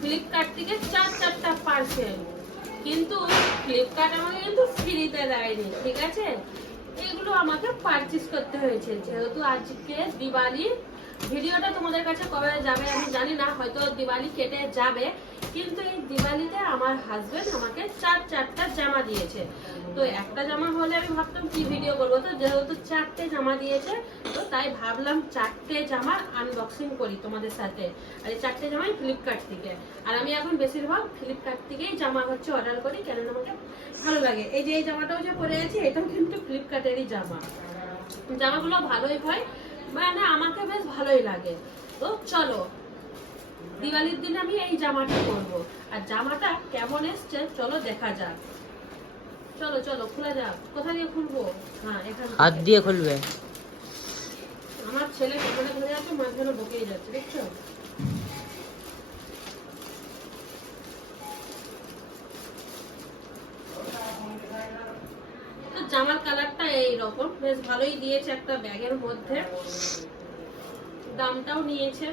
Flipkart থেকে চার, চারটা পার্সেল কিন্তু ফ্লিপকার্ট আমাকে কিন্তু ফ্রিতে দেয়নি, ঠিক আছে? এগুলো আমাকে পারচেস করতে হয়েছে। যেহেতু আজকে দিওয়ালি ভিডিওটা তোমাদের কাছে কবে যাবে আমি জানি না, হয়তো দিওয়ালি কেটে যাবে, কিন্তু এই দিওয়ালিতে আমার হাজবেন্ড আমাকে চার চারটা জামা দিয়েছে। তো একটা জামা হলে আমি ভাবতাম কি ভিডিও করব? তো যেহেতু চারটে জামা দিয়েছে, তো তাই ভাবলাম চারটে জামার আনবক্সিং করি তোমাদের সাথে। আর এই চারটে জামাই ফ্লিপকার্ট থেকে। আর আমি এখন বেশিরভাগ ফ্লিপকার্ট থেকেই জামা হচ্ছে অর্ডার করি কেন আমাকে ভালো লাগে। এই যে এই জামাটাও যে পরে আছে, এটাও কিন্তু ফ্লিপকার্টেরই জামা। জামাগুলো ভালোই হয়। মানে আমাকে বেশ ভালোই লাগে। তো চলো দিওয়ালির দিন আমি এই জামাটা পরবো। আর জামাটা কেমন এসছে চলো দেখা যাক। চলো চলো খোলা যাক। কোথা দিয়ে খুলবো? হ্যাঁ এখান হাত দিয়ে খুলবে। আমার ছেলে পেছনে ধরে আছে মাঝখানে বকেই যাচ্ছে দেখছ? জামার কালারটা এইরকম। বেশ ভালোই দিয়েছে একটা ব্যাগের মধ্যে। দামটাও নিয়েছে।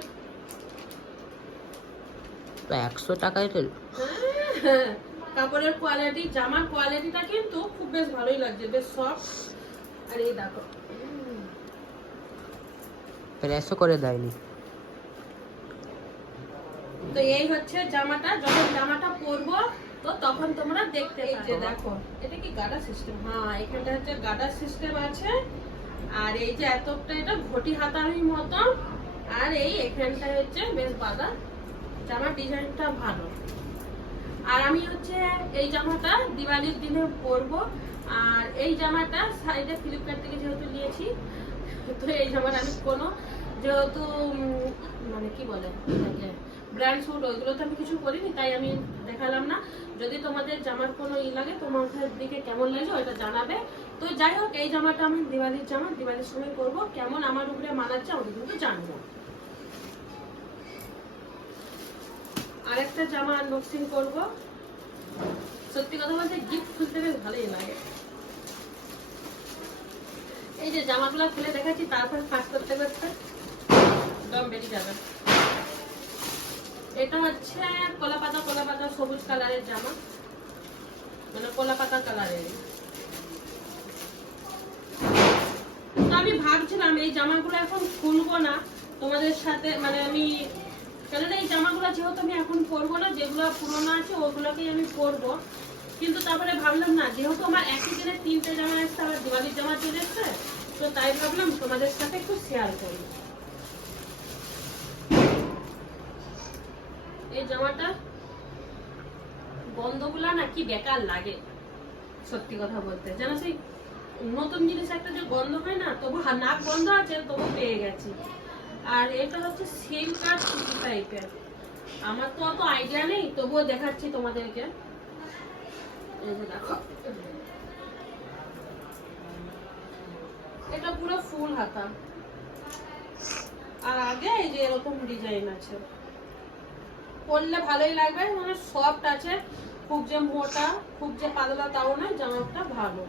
তো একশো টাকায় তো হ্যাঁ, কাপড়ের কোয়ালিটি জামার কোয়ালিটিটা কিন্তু খুব বেশ ভালোই লাগছে বেশ সফট আর এই দেখো। প্রেসও করে দেয়নি। তো এই হচ্ছে জামাটা যখন জামাটা পরবো তো তখন তোমরা দেখতে এই যে দেখো। এটা কি গাডা সিস্টেম হ্যাঁ এখানটা হচ্ছে গাডা সিস্টেম আছে। আর এই যে এতটা, এটা ঘটি হাতারির মতো আর এই এখানটা হচ্ছে বেশ বাদা জামার ডিজাইনটা ভালো। আর আমি হচ্ছে এই জামাটা দিওয়ালির দিনে পরবো। আর এই জামাটা সাইডে ফ্লিপকার্ট থেকে যেহেতু নিয়েছি, তো এই জামাটা আমি কোনো যেহেতু মানে কি বলে ব্র্যান্ড স্যুট ওইগুলো তো আমি কিছু করিনি, তাই আমি দেখালাম না। যদি তোমাদের জামার কোনো ই লাগে, তোমাদের দিকে কেমন লাগে ওটা জানাবে। তো যাই হোক, এই জামাটা আমি দিওয়ালির জামা, দিওয়ালির সময় করব। কেমন আমার উপরে মানাচ্ছে আমি কিন্তু জানব। আরেকটা জামা আনবক্সিং করব। সত্যি কথা বলতে গিফট খুলতে বেশ ভালোই লাগে। এই যে জামাগুলো খুলে দেখাচ্ছি, তারপর কাজ করতে করতে দম বেরিয়ে যাবে। এটা হচ্ছে কলা পাতা কলা পাতা সবুজ কালারের জামা। মানে কলা পাতা কালারের আমি ভাবছিলাম, এই জামাগুলো এখন খুলবো না। তোমাদের সাথে মানে আমি, কেননা এই জামাগুলো যেহেতু আমি এখন পরবো না, যেগুলো পুরোনো আছে, ওগুলোকেই আমি পরবো। কিন্তু তারপরে ভাবলাম না, যেহেতু আমার একই দিনে তিনটে জামা এসছে, আবার দিওয়ালির জামা চলে এসছে, তো তাই ভাবলাম তোমাদের সাথে একটু শেয়ার করি। এই গন্ধগুলা না কি বেকার লাগে, সত্যি কথা বলতে। সেই নতুন জিনিস একটা যে গন্ধ হয় না, তবু নাক বন্ধ আছে, তবু পেয়ে গেছি। আর এটা হচ্ছে সুতি টাইপের আমার তো অত আইডিয়া নেই, তবুও দেখাচ্ছি তোমাদেরকে। এই যে দেখো। এটা পুরো ফুল হাতা। আর আগে এই যে এরকম ডিজাইন আছে। পরলে ভালোই লাগবে মানে সফট আছে। খুব যে মোটা, খুব যে পাতলা তাও না, জামাটা ভালো।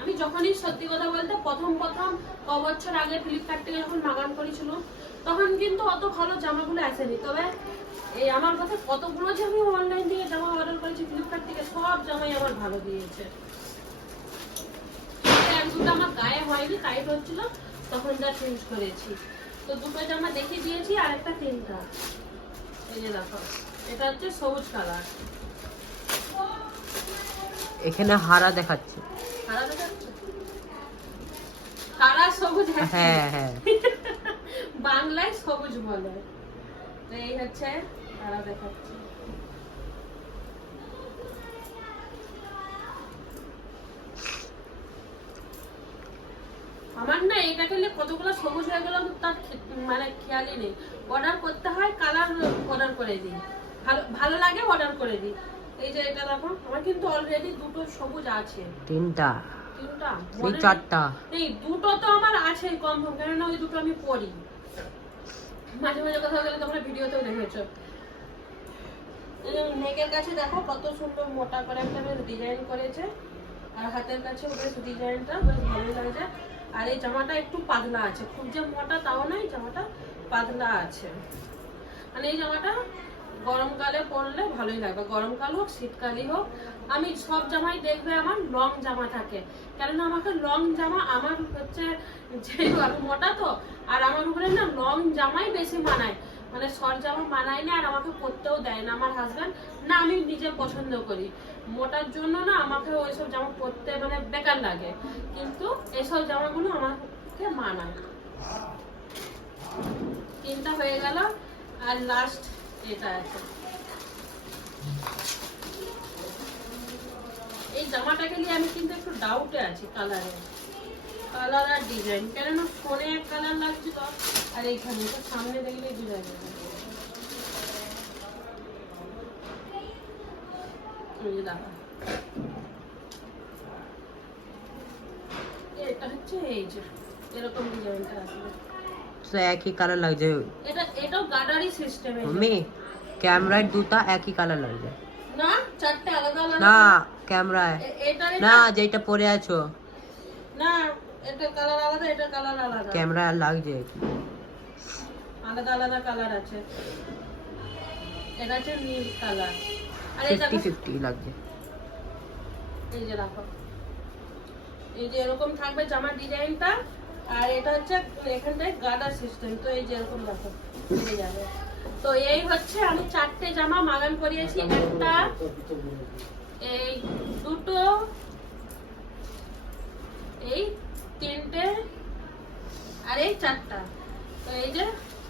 আমি যখনই সত্যি কথা বলতে প্রথম প্রথম ক বছর আগে ফ্লিপকার্ট থেকে যখন বাগান করেছিল, তখন কিন্তু অত ভালো জামাগুলো আসেনি। তবে এই আমার কাছে কতগুলো যে আমি অনলাইন থেকে জামা অর্ডার করেছি ফ্লিপকার্ট থেকে, সব জামাই আমার ভালো দিয়েছে। এক দুটো আমার গায়ে হয়নি টাইট হচ্ছিল, তখন যা চেঞ্জ করেছি। তো দুটো জামা দেখে দিয়েছি আর একটা তিনটা। এই যে দেখো এটা হচ্ছে সবুজ কালার। এখানে হারা দেখাচ্ছে। হারা দেখাচ্ছে? সারা সবুজ হ্যাঁ হ্যাঁ। বাংলায় সবুজ বলে। তো এই হচ্ছে তারা দেখাচ্ছি আমার না এটা খেলে কতগুলো সবুজ হয়ে গেল তার মানে খেয়ালই নেই। অর্ডার করতে হয় কালার অর্ডার করে দিই। ভালো ভালো লাগে অর্ডার করে দিই। এই যে এটা দেখো আমার কিন্তু অলরেডি দুটো সবুজ আছে। তিনটা। তিনটা। চারটা। এই দুটো তো আমার আছে কনফার্ম কেননা ওই দুটো আমি পড়ি। মাঝে মাঝে কথা গেলে তোমরা ভিডিওতেও দেখেছ। নেকের কাছে দেখো কত সুন্দর মোটা করে একটা ডিজাইন করেছে। আর হাতের কাছে বেশ ডিজাইনটা বেশ ভালো লাগছে আর এই জামাটা একটু পাতলা আছে। খুব যে মোটা তাও নয় জামাটা পাতলা আছে। মানে এই জামাটা গরমকালে পরলে ভালোই লাগবে। গরমকাল হোক, শীতকালই হোক, আমি সব জামাই দেখবে আমার লং জামা থাকে। কেননা আমাকে লং জামা আমার হচ্ছে যে মোটা তো, আর আমার উপরে না লং জামাই বেশি মানায়। মানে শর্ট জামা মানায় না আর আমাকে পরতেও দেয় না আমার হাজব্যান্ড না আমি নিজে পছন্দ করি। মোটার জন্য না আমাকে ওইসব জামা পরতে মানে বেকার লাগে। কিন্তু এসব জামাগুলো আমাকে মানায়। তিনটা হয়ে গেল আর লাস্ট এটা আছে। এই জামাটাকে নিয়ে আমি কিন্তু একটু ডাউটে আছি কালারে কালার আর ডিজাইন কেননা ফোনে কালার লাগছিল। আর এইখানে তো সামনে দেখলে ডিজাইন এটা হচ্ছে এই যে এরকম ডিজাইনটা আসবে তো একই কালার লাগছে এটা এটাও গাডারি সিস্টেম আমি ক্যামেরায় দুটা একই কালার লাগছে না চারটে আলাদা আলাদা না ক্যামেরায় এ- এটার না এটা- যেটা পরে আছো না এটা কালার আলাদা এটা কালার আলাদা ক্যামেরা লাগছে আলাদা আলাদা কালার আছে। এটা হচ্ছে নীল কালার আর এটা ফিফটি ফিফটি লাগছে এই যে রাখো এই যে এরকম থাকবে জামার ডিজাইনটা আর এটা হচ্ছে এখানটায় গার্ডার সিস্টেম তো এই যে এরকম রাখো বেরিয়ে যাবে। তো এই হচ্ছে আমি চারটে জামা মাগান করিয়েছি। একটা এই দুটো এই তিনটে আর এই চারটা। এই যে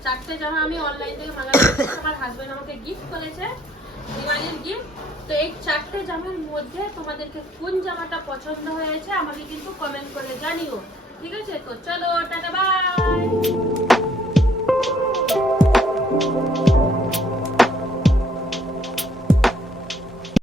চারটে জামা আমি অনলাইন থেকে মাগান আমার হাজবেন্ড আমাকে গিফট করেছে, দিওয়ালির গিফট তো এই চারটে জামার মধ্যে তোমাদেরকে কোন জামাটা পছন্দ হয়েছে আমাকে কিন্তু কমেন্ট করে জানিও। ঠিক আছে? তো চলো, টাটা